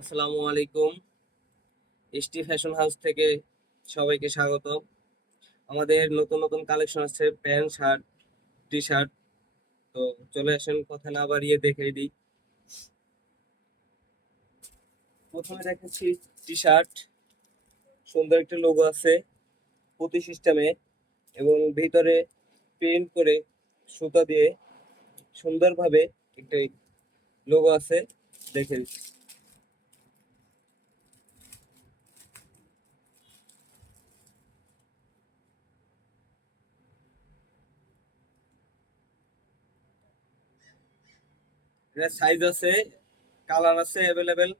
আসসালামু আলাইকুম। ST fashion house থেকে সবাইকে স্বাগত। আমাদের নতুন নতুন কালেকশন আছে, প্যান্ট, শার্ট, টি শার্ট। তো চলে আসেন, কথা না বাড়িয়ে দেখিয়ে দিই। প্রথমে দেখাচ্ছি টি শার্ট। সুন্দর একটা লোগো আছে পুঁতি সিস্টেমে, এবং ভিতরে প্রিন্ট করে সুতা দিয়ে সুন্দরভাবে একটা লোগো আছে, দেখে দিচ্ছি। এটা সাইজ আছে, কালার আছে অ্যাভেলেবেল,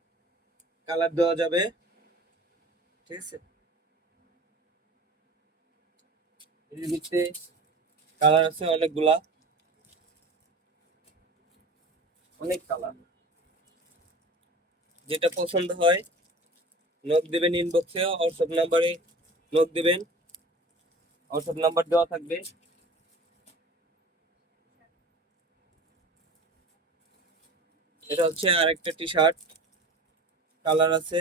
কালার দেওয়া যাবে। ঠিক আছে, এর ভিতরে কালার আছে অনেকগুলা, অনেক কালার। যেটা পছন্দ হয় নক দিবেন ইনবক্সে, হোয়াটসঅ্যাপ নাম্বারে নক দিবেন, হোয়াটসঅ্যাপ নাম্বার দেওয়া থাকবে। এটা হচ্ছে আরেকটা টি শার্ট, কালার আছে।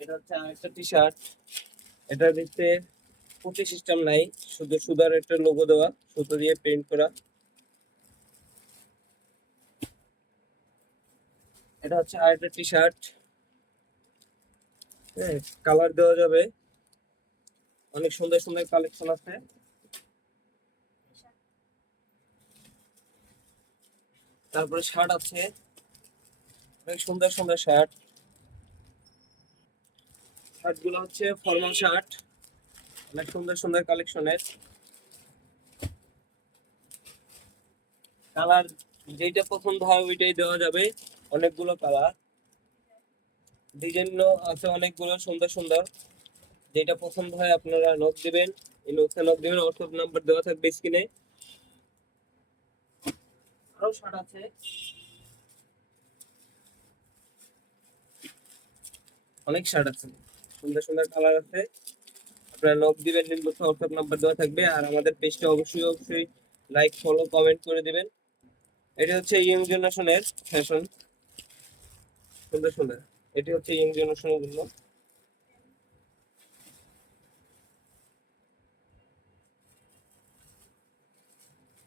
এটা হচ্ছে আরেকটা টি শার্ট, এটার ভিতরে পুঁতি সিস্টেম নাই, শুধু সুতার একটা লোগো দেওয়া, সুতো দিয়ে প্রিন্ট করা। এটা হচ্ছে আরেকটা টি শার্ট, হ্যাঁ, কালার দেওয়া যাবে, অনেক সুন্দর সুন্দর কালেকশন আছে। তারপরে শার্ট আছে, অনেক সুন্দর সুন্দর শার্ট। শার্ট গুলো হচ্ছে ফর্মাল শার্ট, অনেক সুন্দর সুন্দর কালেকশনের। কালার যেটা পছন্দ হয় ওইটাই দেওয়া যাবে, অনেকগুলো কালার, ডিজাইন আছে অনেকগুলো সুন্দর সুন্দর। যেটা পছন্দ হয় আপনারা নক দিবেন, ইনবক্সে নক দিবেন, হোয়াটসঅ্যাপ নাম্বার দেওয়া থাকবে স্ক্রিনে। আরো শার্ট আছে, অনেক শার্ট আছে, সুন্দর সুন্দর কালার আছে। আপনারা নক দিবেন, ইনবক্সে হোয়াটসঅ্যাপ নাম্বার দেওয়া থাকবে। আর আমাদের পেজটা অবশ্যই অবশ্যই লাইক, ফলো, কমেন্ট করে দিবেন। এটা হচ্ছে ইয়ং জেনারেশনের ফ্যাশন, সুন্দর সুন্দর। এটি হচ্ছে ইয়ং জেনারেশনের জন্য।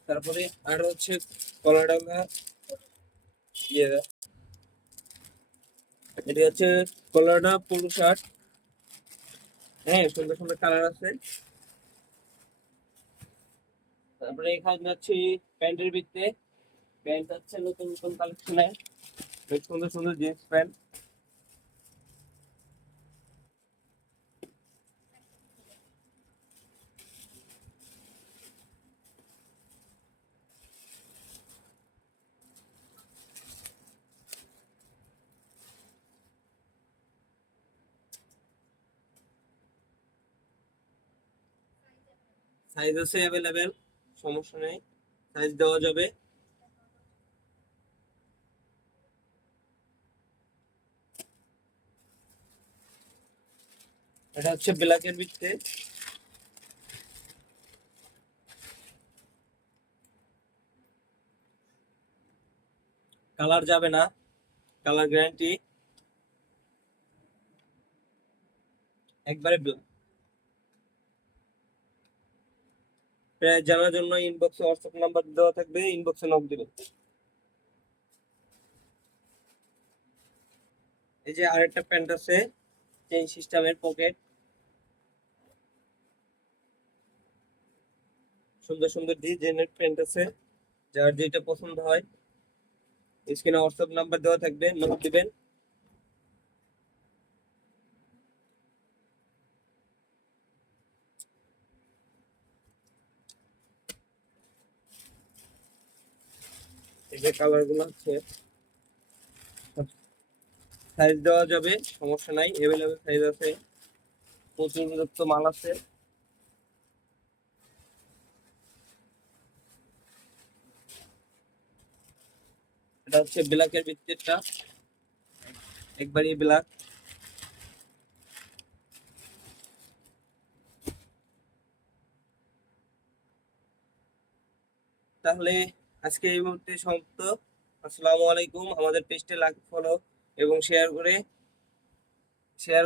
তারপরে আরো হচ্ছে কলাডাঙ্গা, ইয়ে, এটি হচ্ছে কলাডা পুরো শার্ট, হ্যাঁ, সুন্দর সুন্দর কালার আছে। তারপরে এখানে যাচ্ছি প্যান্টের ভিতরে, প্যান্ট আছে নতুন নতুন কালেকশনে, বেশ সুন্দর সুন্দর জিন্স প্যান্ট। সাইজ আছে অ্যাভেলেবেল, সমস্যা নেই, সাইজ দেওয়া যাবে। এটা হচ্ছে ব্ল্যাকের ভিতরে, কালার যাবে না, কালার গ্যারান্টি, একবারে ব্ল্যাক। প্রাইস জানার জন্য ইনবক্সে হোয়াটসঅ্যাপ নাম্বার দেওয়া থাকবে, ইনবক্সে নক দিবেন। এই যে আরেকটা প্যান্ট আছে, চেইন সিস্টেমের পকেট, সুন্দর সুন্দর ডিজাইনের প্যান্ট আছে। যার যেটা পছন্দ হয় স্ক্রিনে হোয়াটসঅ্যাপ নাম্বার দেওয়া থাকবে, নক দিবেন। এই যে কালার গুলো হচ্ছে, সাইজ দেওয়া যাবে, সমস্যা নাই, এভেলেবেল সাইজ আছে, প্রচুর মাল আছে। এটা হচ্ছে ব্ল্যাকের ভিতরটা, একবারই ব্ল্যাক। তাহলে আজকে এই মুহূর্তে সমাপ্ত। আসসালামু আলাইকুম। আমাদের পেজটি লাইক ফলো এবং শেয়ার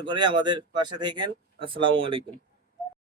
করে আমাদের পাশে থাকেন। আসসালামু আলাইকুম।